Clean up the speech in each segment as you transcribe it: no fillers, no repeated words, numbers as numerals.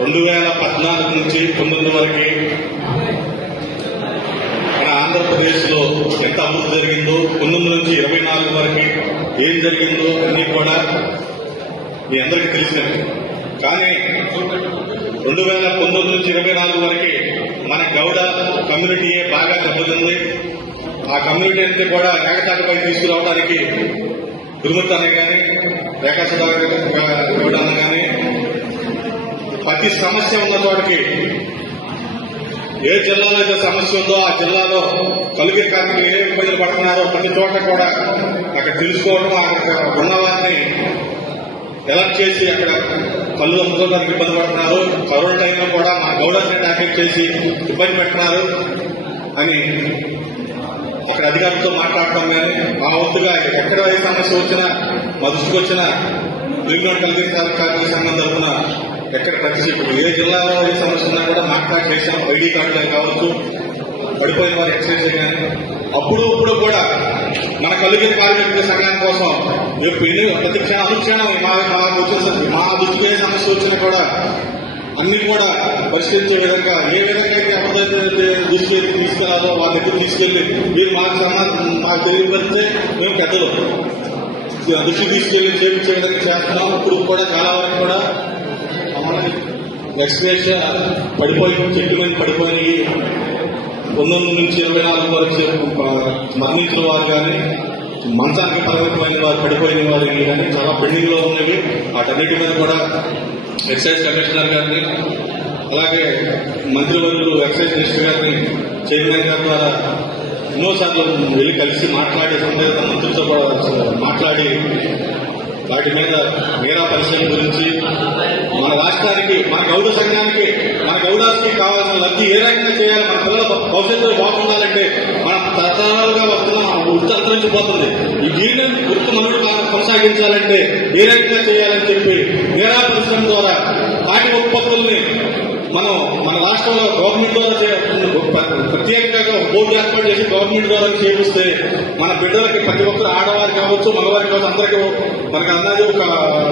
2014 నుంచి 19 వరకు మన ఆంధ్రప్రదేశ్లో ఎంత అభివృద్ధి జరిగిందో, 19 నుంచి 24 వరకు ఏం జరిగిందో అన్నీ కూడా మీ అందరికీ తెలిసినవి. కానీ 2019 నుంచి 24 వరకు మన గౌడ కమ్యూనిటీయే బాగా దెబ్బతింది. ఆ కమ్యూనిటీ అంతా కూడా ఏకతాటిపై తీసుకురావడానికి గురుమూర్తి అన్న కానీ, రేఖా సుధాకర్ గౌడ అన్న కానీ ప్రతి సమస్య ఉన్న చోటికి, ఏ జిల్లాలో అయితే సమస్య ఉందో ఆ జిల్లాలో కలుగిరి కార్మికులు ఏ ఇబ్బందులు పడుతున్నారో ప్రతి చోట కూడా అక్కడ తెలుసుకోవడం, అక్కడ ఉన్నవారిని ఎలక్ట్ చేసి అక్కడ కళ్ళు అమ్ముకోవడానికి ఇబ్బంది పడుతున్నారు, కరోనా టైంలో కూడా మా గౌడర్ని టార్గెట్ చేసి ఇబ్బంది పెడుతున్నారు అని అక్కడ అధికారులతో మాట్లాడటం. కానీ మా వంతుగా ఎక్కడ ఏ సమస్య వచ్చినా, మా దృష్టికి వచ్చినా లింగోడ్ కలుగిరి కార్మిక సంఘం తరఫున ఎక్కడ ప్రతి ఏ జిల్లాలో ఏ సమస్య ఉన్నా కూడా మాట్లాడి చేశాం. ఐడి కార్డులు కావచ్చు, పడిపోయిన వారు ఎక్సైజ్ కానీ అప్పుడు ఇప్పుడు కూడా మన కలుగిరి కార్మిక సంఘం కోసం ప్రతి క్షణం అనుక్షణం మా దృష్టికి ఏ సమస్య వచ్చినా కూడా అన్ని కూడా పరిష్కరించే విధంగా, ఏ విధంగా అయితే ఎవరిదైతే దృష్టి తీసుకెళ్లాలో వాళ్ళ దగ్గర తీసుకెళ్లి మీరు మాకు తెలియపరిస్తే మేము పెద్దలు దృష్టి తీసుకెళ్లి చేయించే విధంగా చేస్తున్నాం. ఇప్పుడు కూడా చాలా వరకు కూడా ఎక్స్ప్రెస్ పడిపోయి చెట్టు మీద పడిపోయి 19 నుంచి 24 వరకు మరణించిన వారు కానీ, మంచానికి పరిమితమైన వారు పడిపోయిన వారు కానీ చాలా పెండింగ్ లో ఉన్నవి. వాటన్నిటి మీద కూడా ఎక్సైజ్ కమిషనర్ గారిని, అలాగే మంత్రివర్యులు ఎక్సైజ్ మినిస్టర్ గారిని, చైర్మన్ గారి ద్వారా ఎన్నోసార్లు వెళ్ళి కలిసి మాట్లాడే సందర్భంగా మంత్రులతో మాట్లాడి వాటి మీద మేరా పరిశీలన గురించి మన రాష్ట్రానికి, మన గౌడ సంఘానికి, మన గౌడానికి కావాల్సిన లబ్ధి ఏ రకంగా చేయాలి, మన పిల్లల భవిష్యత్తులో బాగుండాలంటే మనం తరతరాలుగా వస్తున్న వృత్తి అంతరించిపోతుంది. ఈ దీన్ని వృత్తి మనుడు కొనసాగించాలంటే ఏ రకంగా చేయాలని చెప్పి మేరా పరిశ్రమ ద్వారా వాటి ఉత్పత్తుల్ని మనం మన రాష్ట్రంలో గవర్నమెంట్ ద్వారా ప్రత్యేకంగా బోర్డు ఏర్పాటు చేసి గవర్నమెంట్ ద్వారా చేపిస్తే మన బిడ్డలకి ప్రతి ఒక్కరు ఆడవారు కావచ్చు, మగవారికి కావచ్చు, అందరికీ మనకి అన్నది ఒక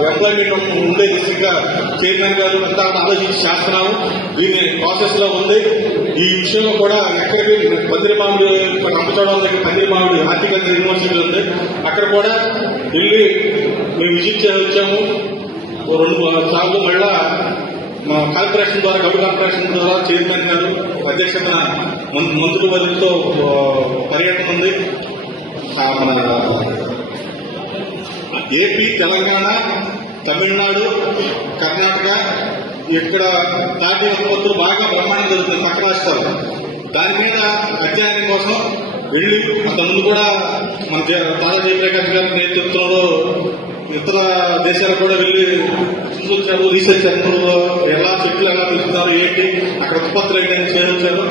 ఎంప్లాయ్మెంట్ ఉండే దిశగా చైర్మన్ గారు అంతా ఆలోచించి చేస్తున్నాము. దీన్ని ప్రాసెస్ లో ఉంది. ఈ విషయంలో కూడా ఎక్కడికి పందిరిమామిడి రంపచోడవరం దగ్గర పందిరిమామిడి హార్టికల్చర్ యూనివర్సిటీ ఉంది, అక్కడ కూడా వెళ్ళి మేము విజిట్ వచ్చాము. 2 సార్లు మళ్ళా మా కార్పొరేషన్ ద్వారా, గౌడ కార్పొరేషన్ ద్వారా చైర్మన్ గారు అధ్యక్షతన మంత్రుల వర్గంతో పర్యటన ఉంది. మన ఏపీ, తెలంగాణ, తమిళనాడు, కర్ణాటక ఇక్కడ తాటి ఉత్పత్తులు బాగా బ్రహ్మాండం జరుగుతుంది పక్క రాష్ట్రాలు. దాని మీద అధ్యయనం కోసం వెళ్ళి అంతకుముందు కూడా మన తారా జయప్రకాష్ గారి నేతృత్వంలో ఇతర దేశాలకు కూడా వెళ్ళి చూసొచ్చారు. రీసెర్చ్ సెంటర్లో ఎలా చెట్లు ఎలా పెంచుతారు, ఏంటి అక్కడ ఉత్పత్తులు ఏంటని చేయించారు.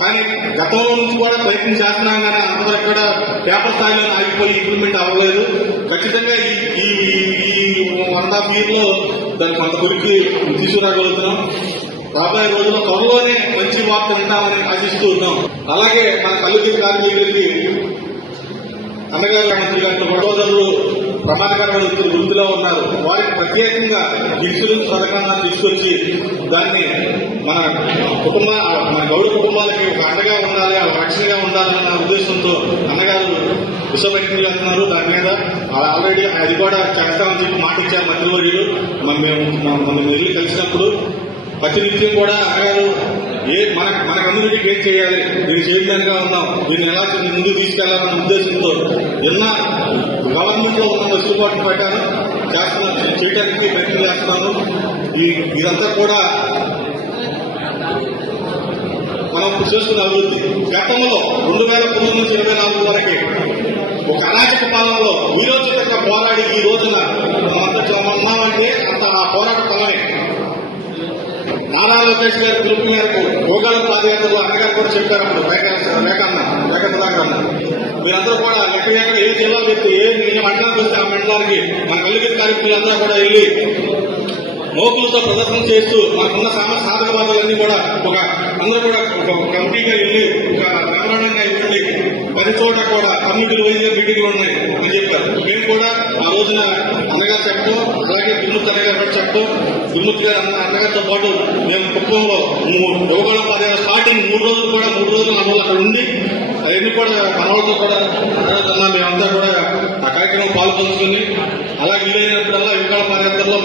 కానీ గతంలో నుంచి కూడా ప్రయత్నం చేస్తున్నాం, కానీ అంతవరకు కూడా పేపర్ స్థాయిలో ఆగిపోయి ఇంప్లిమెంట్ అవ్వలేదు. ఖచ్చితంగా ఈ 1.5 year లో దాన్ని కొంత కొరికి తీసుకురాగలుగుతున్నాం. రాబోయే రోజుల్లో త్వరలోనే మంచి వార్త వింటామని ఆశిస్తూ ఉన్నాం. అలాగే మన కలుగిరి కార్మికులకి అన్నగారు మంత్రి గారితో గొడవదారులు ప్రమాదకరమైన వృత్తిలో ఉన్నారు. వారికి ప్రత్యేకంగా ఇన్సూరెన్స్ పథకాన్ని తీసుకొచ్చి దాన్ని మన గౌడ కుటుంబాలకి ఒక అండగా ఉండాలి, రక్షణగా ఉండాలన్న ఉద్దేశంతో అన్నగారు విశ్వవ్యక్తులు చేస్తున్నారు. దాని మీద ఆల్రెడీ అది కూడా చేస్తామని చెప్పి మాట ఇచ్చారు మంత్రివర్యులు. మనం వెళ్ళి కలిసినప్పుడు ప్రతినిత్యం కూడా అన్నగారు మన కమ్యూనిటీకి ఏం చేయాలి, దీన్ని చేయడానిగా ఉన్నాం, దీన్ని ఎలా ముందుకు తీసుకెళ్లాలన్న ఉద్దేశంతో నిన్న గవర్నమెంట్ లో ఉన్న వెసులుబాటు పెట్టాను చేయడానికి ప్రయత్నం చేస్తున్నాను. ఇదంతా కూడా మనం చేస్తున్న అభివృద్ధి. గతంలో 2019 నుంచి 24 వరకు ఒక అరాచక పాలనలో వీరోచితంగా పోరాడి ఈ రోజున ఉన్నామంటే అంత ఆ పోరాట ఫలమే. నారా లోకేష్ గారి పిలుపు మేరకు భోగాల పాదయాత్రలో అన్నగారు కూడా చెప్పారు. అప్పుడు రేఖాన్న మీరందరూ కూడా ఎక్కడ ఏ జిల్లా చెప్తే ఏ మండలానికి వస్తే ఆ మండలానికి మన కలుగిరి కార్మికులందరూ కూడా వెళ్ళి మోకులతో ప్రదర్శన చేస్తూ మనకున్న సాధక బాధలన్నీ కూడా అందరూ కూడా ఒక కమిటీగా వెళ్ళి ఒక మెమరాండంగా ఇవ్వండి, 10 చోట కూడా కమ్యూనిటీ వైద్య మీటింగ్లు ఉన్నాయి అని చెప్పారు. మేము కూడా ఆ రోజున అన్నగారు చెప్పడం, అలాగే తిరుమూర్తి అన్నగారు కూడా చెప్పడం, తిరుమూర్తి గారు అన్నగారితో పాటు మేము కుప్పంలో యువగోళం పర్యాలు స్టార్టింగ్ 3 రోజులు కూడా 3 రోజులు నా అక్కడ ఉండి అవన్నీ కూడా మనవాళ్ళతో కూడా మేమంతా కూడా ఆ కార్యక్రమం పాల్పంచుకుని అలాగే వీలైనప్పుడల్లా యువగోళం పర్యాటనలో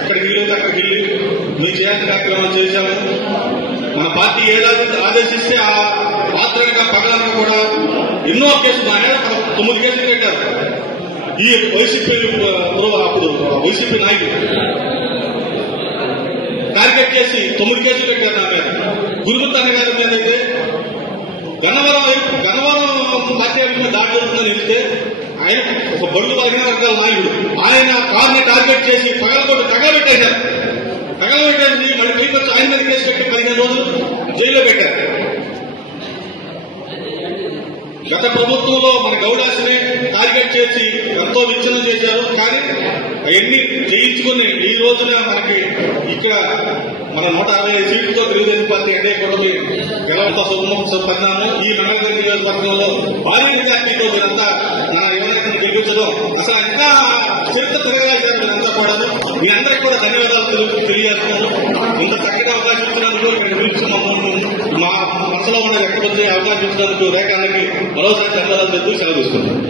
ఎక్కడికి వీలైతే అక్కడికి వెళ్ళి మీ చేయాల్సిన కార్యక్రమాలు చేశాము. మన పార్టీ ఏదైతే ఆదేశిస్తే ఆ రాత్రనక పగలనక కూడా ఎన్నో కేసులు మా 9 కేసులు పెట్టారు. ఈ వైసీపీ అప్పుడు వైసీపీ నాయకులు టార్గెట్ చేసి 9 కేసులు పెట్టారు నా మీద. గురుమూర్తి అన్న గారి మీద అయితే గన్నవరం పార్టీ మీద దాడి జరుగుతుందని వెళ్తే ఆయన ఒక బడుగు వర్గ వర్గాల నాయకుడు ఆయన కార్ని టార్గెట్ చేసి తగలబెట్టేశారు. తగలబెట్టేసి మళ్ళీ పైకి వచ్చి ఆయన మీద కేసు పెట్టి 15 రోజులు జైల్లో పెట్టారు. గత ప్రభుత్వంలో మన గౌడాసిని టార్గెట్ చేసి ఎంతో విచ్ఛిన్నం చేశారు. కానీ అవన్నీ జయించుకుని ఈ రోజున మనకి ఇక్కడ మన 165 సీట్లతో తెలుగుదేశం పార్టీ ఎన్డీఏ కూటమి గెలవడంతో పరిణామం. ఈ మంగళగిరి నియోజకవర్గంలో భారీ మెజార్టీతో మీరంతా నా యువనాయకులను గెలిపించడం అసలు ఇంకా చరిత్ర తిరగలిగారు. మీరంతా కూడా మీ అందరికీ కూడా ధన్యవాదాలు తెలియజేస్తున్నాను. ఇంత చక్కటి అవకాశం ఇచ్చినందుకు ఇక్కడ పిలిచి మా మనసులో ఉన్న వ్యక్తపరిచే అవకాశం ఇచ్చినందుకు రేఖానికి మరోసారి ధన్యవాదాలు చెప్తూ సెలవు తీసుకున్నాను.